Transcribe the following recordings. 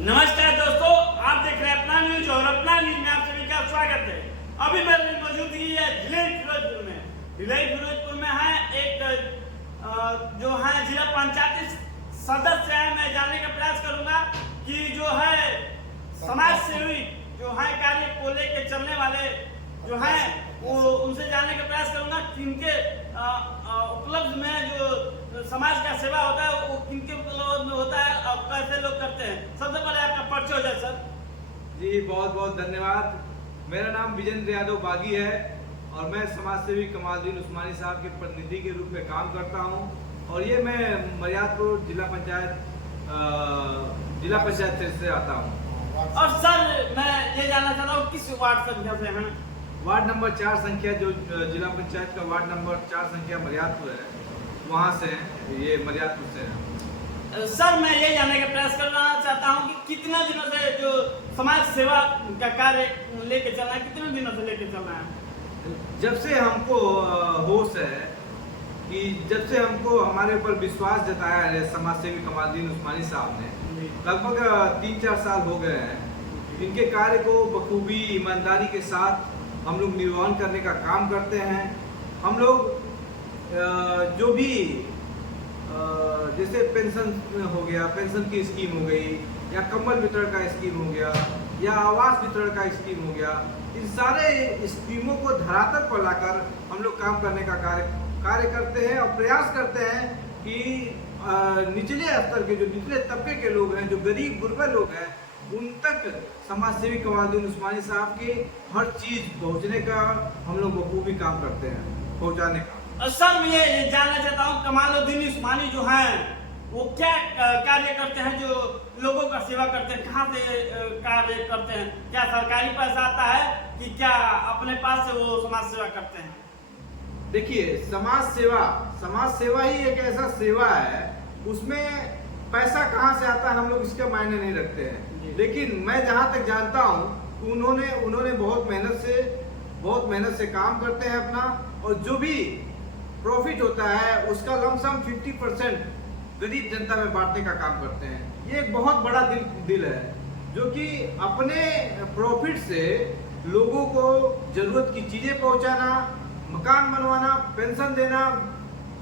नमस्कार दोस्तों, आप देख रहे हैं अपना न्यूज और अपना न्यूज में आप सभी का स्वागत है। अभी मेरी मौजूदगी है भिलाई फिरोजपुर में। भिलाई फिरोजपुर में है एक जो है जिला पंचायती सदस्य है। मैं जानने का प्रयास करूंगा कि जो है समाज सेवी जो है कार्य को लेके चलने वाले जो है वो उनसे जानने का प्रयास करूंगा किनके उपलब्ध में जो समाज का सेवा होता है वो किनके उपलब्ध में होता है और कैसे लोग करते हैं। सबसे पहले आपका परिचय हो जाए सर। जी बहुत बहुत धन्यवाद। मेरा नाम विजेंद्र यादव बागी है और मैं समाज सेवी कमालुद्दीन उस्मानी साहब के प्रतिनिधि के रूप में काम करता हूं। और ये मैं मरियादपुर जिला पंचायत से आता हूं। और सर मैं ये जानना चाहता हूँ किस वार्ड संख्या से हैं? वार्ड नंबर 4 संख्या जो जिला पंचायत का वार्ड नंबर 4 संख्या मरियादपुर है, वहाँ से ये मरियादपुर से है। सर मैं ये जानने का प्रयास करना चाहता हूँ कि कितने दिनों से जो समाज सेवा का कार्य लेके चलना है, कितने दिनों से लेके चलना है? जब से हमको होश है कि जब से हमको हमारे ऊपर विश्वास जताया है समाज सेवी कमालुद्दीन उस्मानी साहब ने, लगभग 3-4 साल हो गए हैं। इनके कार्य को बखूबी ईमानदारी के साथ हम लोग निर्वहन करने का काम करते हैं। हम लोग जो भी जैसे पेंशन हो गया, पेंशन की स्कीम हो गई, या कंबल वितरण का स्कीम हो गया, या आवास वितरण का स्कीम हो गया, इन सारे स्कीमों को धरातल पर लाकर हम लोग काम करने का कार्य करते हैं और प्रयास करते हैं कि निचले स्तर के जो निचले तबके के लोग हैं, जो गरीब गुरबा लोग हैं, उन तक समाज सेवी कमालुद्दीन उस्मानी साहब की हर चीज पहुंचने का हम लोग बखूबी काम करते हैं, पहुंचाने का। सर मैं ये जानना चाहता हूँ कमालुद्दीन उस्मानी जो हैं वो क्या कार्य करते हैं, जो लोगों का सेवा करते हैं, कहाँ से कार्य करते हैं? क्या सरकारी पैसा आता है कि क्या अपने पास से वो समाज सेवा करते हैं? देखिए, समाज सेवा ही एक ऐसा सेवा है, उसमें पैसा कहाँ से आता है हम लोग इसका मायने नहीं रखते हैं। लेकिन मैं जहाँ तक जानता हूँ उन्होंने बहुत मेहनत से काम करते हैं अपना, और जो भी प्रॉफिट होता है उसका लमसम 50% गरीब जनता में बांटने का काम करते हैं। ये एक बहुत बड़ा दिल है जो कि अपने प्रॉफिट से लोगों को जरूरत की चीजें पहुंचाना, मकान बनवाना, पेंशन देना,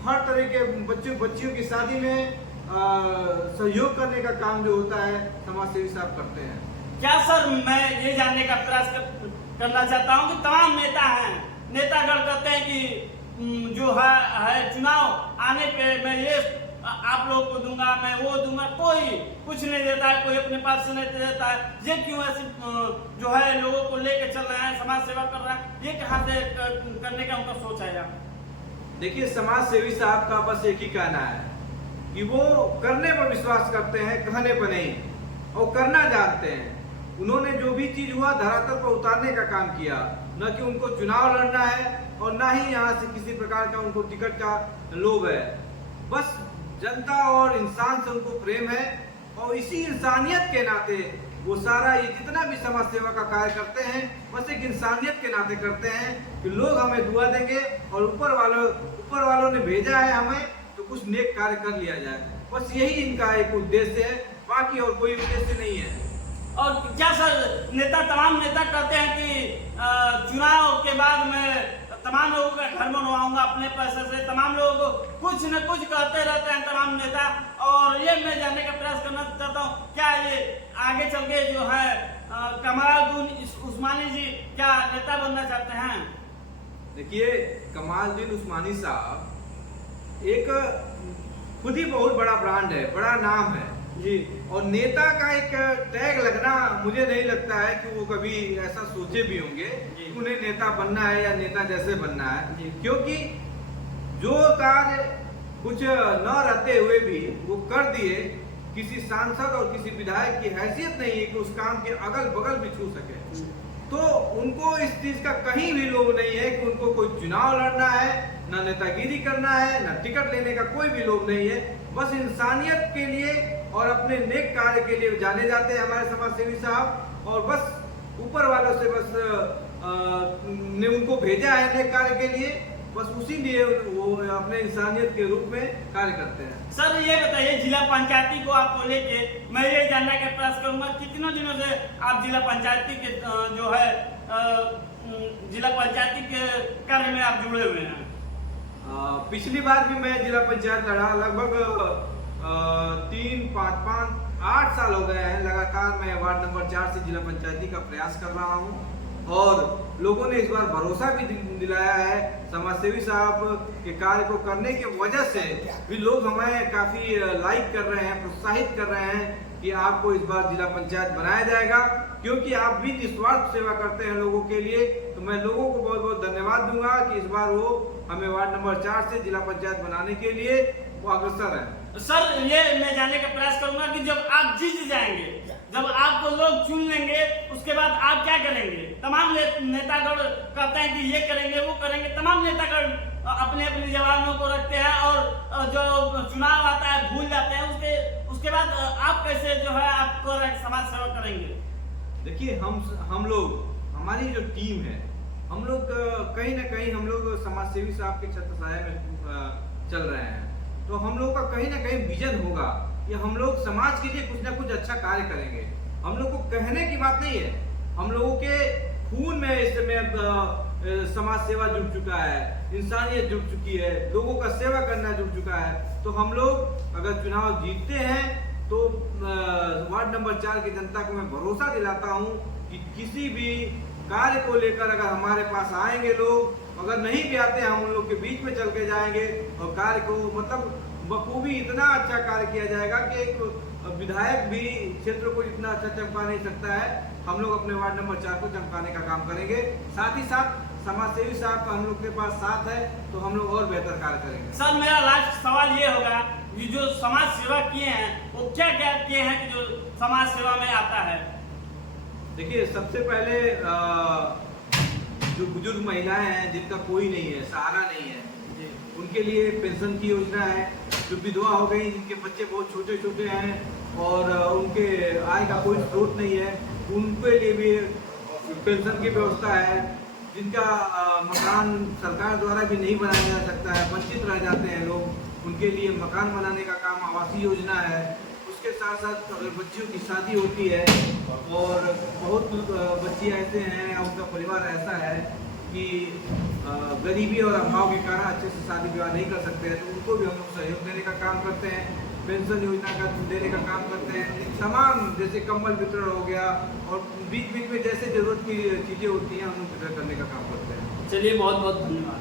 हर तरह के बच्चियों की शादी में सहयोग करने का काम जो होता है समाज सेवी साहब करते हैं। क्या सर मैं ये जानने का प्रयास करना चाहता हूँ कि तमाम नेतागण कहते हैं कि जो है चुनाव आने पे मैं ये आप लोग को दूंगा, मैं वो दूंगा, कोई कुछ नहीं देता है, कोई अपने पास से नहीं देता है। ये क्यों ऐसे जो है लोगों को लेके चल रहे हैं, समाज सेवा कर रहे हैं, ये कहाँ से करने का उनका सोच आएगा? देखिए, समाज सेवी साहब का बस एक ही कहना है कि वो करने पर विश्वास करते हैं, कहने पर नहीं, और करना जानते हैं। उन्होंने जो भी चीज हुआ धरातल पर उतारने का काम किया, न कि उनको चुनाव लड़ना है और ना ही यहाँ से किसी प्रकार का उनको टिकट का लोभ है। बस जनता और इंसान से उनको प्रेम है, और इसी इंसानियत के नाते वो सारा ये जितना भी समाज सेवा का कार्य करते हैं बस एक इंसानियत के नाते करते हैं कि लोग हमें दुआ देंगे और ऊपर वालों ने भेजा है हमें तो कुछ नेक कार्य कर लिया जाए। बस यही इनका एक उद्देश्य है, बाकी और कोई उद्देश्य नहीं है। और क्या सर तमाम नेता कहते हैं कि चुनाव के बाद मैं तमाम लोगों का घर बनवाऊंगा अपने पैसे से, तमाम लोगों को कुछ न कुछ कहते रहते हैं तमाम नेता। और ये मैं जानने का प्रयास करना चाहता हूँ, क्या ये आगे चल के जो है कमालुद्दीन उस्मानी जी क्या नेता बनना चाहते हैं? देखिए, कमालुद्दीन उस्मानी साहब एक खुद ही बहुत बड़ा ब्रांड है, बड़ा नाम है जी। और नेता का एक टैग लगना, मुझे नहीं लगता है कि वो कभी ऐसा सोचे भी होंगे कि उन्हें नेता बनना है या नेता जैसे बनना है, क्योंकि जो कार्य कुछ न रहते हुए भी वो कर दिए, किसी सांसद और किसी विधायक की हैसियत नहीं है कि उस काम के अगल बगल भी छू सके। तो उनको इस चीज का कहीं भी लोभ नहीं है कि उनको कोई चुनाव लड़ना है, ना नेतागिरी करना है, ना टिकट लेने का कोई भी लोभ नहीं है। बस इंसानियत के लिए और अपने नेक कार्य के लिए जाने जाते हैं हमारे समाज सेवी साहब, और बस ऊपर वालों से बस ने उनको भेजा है नेक कार्य के लिए, बस उसी लिए वो अपने इंसानियत के रूप में कार्य करते हैं। सर ये बताइए, जिला पंचायती को आपको लेके मैं ये जानने का प्रयास करूंगा, कितने दिनों से आप जिला पंचायती के जो है जिला पंचायती के कार्य में आप जुड़े हुए हैं? पिछली बार भी मैं जिला पंचायत लड़ा, लगभग 8 साल हो गए हैं लगातार मैं वार्ड नंबर 4 से जिला पंचायती का प्रयास कर रहा हूं, और लोगों ने इस बार भरोसा भी दिलाया है। समाजसेवी साहब के कार्य को करने की वजह से भी लोग हमें काफी लाइक कर रहे हैं, प्रोत्साहित कर रहे हैं कि आपको इस बार जिला पंचायत बनाया जाएगा, क्योंकि आप भी निस्वार्थ सेवा करते हैं लोगों के लिए। तो मैं लोगों को बहुत बहुत धन्यवाद दूंगा कि इस बार वो हमें वार्ड नंबर 4 से जिला पंचायत बनाने के लिए वो अग्रसर है। सर ये मैं जानने का प्रयास करूंगा कि जब आप जीत जाएंगे, जब आपको लोग चुन लेंगे, उसके बाद आप क्या करेंगे? तमाम नेतागण कहते हैं कि ये करेंगे वो करेंगे, तमाम नेतागण अपने अपने जवानों को रखते हैं और जो चुनाव आता है भूल जाते हैं। उसके बाद आप कैसे जो है आपको समाज सेवा करेंगे? देखिए, हम लोग, हमारी जो टीम है, हम लोग कहीं ना कहीं हम लोग समाजसेवी साहब के छत्र छाया में चल रहे हैं। तो हम लोग का कहीं ना कहीं विजन होगा कि हम लोग समाज के लिए कुछ ना कुछ अच्छा कार्य करेंगे। हम लोग को कहने की बात नहीं है, हम लोगों के खून में इस समय समाज सेवा जुड़ चुका है, इंसानियत जुड़ चुकी है, लोगों का सेवा करना जुड़ चुका है। तो हम लोग अगर चुनाव जीतते हैं तो वार्ड नंबर 4 की जनता को मैं भरोसा दिलाता हूं कि किसी भी कार्य को लेकर अगर हमारे पास आएंगे लोग, अगर नहीं भी आते हम उन लोग के बीच में चल के जाएंगे और कार्य को मतलब बखूबी इतना अच्छा कार्य किया जाएगा कि एक विधायक भी क्षेत्र को इतना अच्छा चमका नहीं सकता है। हम लोग अपने वार्ड नंबर 4 को चमकाने का काम करेंगे। साथ ही साथ समाजसेवी साहब का हम लोग के पास साथ है तो हम लोग और बेहतर कार्य करेंगे। सर मेरा लास्ट सवाल ये होगा कि जो समाज सेवा किए हैं वो क्या क्या किए हैं कि जो समाज सेवा में आता है? देखिए, सबसे पहले जो बुजुर्ग महिलाएं हैं जिनका कोई नहीं है, सहारा नहीं है, उनके लिए पेंशन की योजना है। जो विधवा हो गई, जिनके बच्चे बहुत छोटे छोटे हैं और उनके आय का कोई स्रोत नहीं है, उनके लिए भी पेंशन की व्यवस्था है। जिनका मकान सरकार द्वारा भी नहीं बनाया जा सकता है, वंचित रह जाते हैं लोग, उनके लिए मकान बनाने का काम आवासीय योजना है। उसके साथ साथ अगर बच्चियों की शादी होती है और बहुत बच्चियाँ ऐसे हैं या उनका परिवार ऐसा है कि गरीबी और अभाव के कारण अच्छे से शादी विवाह नहीं कर सकते हैं, तो उनको भी हम लोग सहयोग देने का काम करते हैं, पेंशन योजना का देने का काम करते हैं। तमाम जैसे कंबल वितरण हो गया और बीच बीच में जैसे जरूरत की चीज़ें होती हैं हम लोग वितरण करने का काम करते हैं। चलिए, बहुत बहुत धन्यवाद।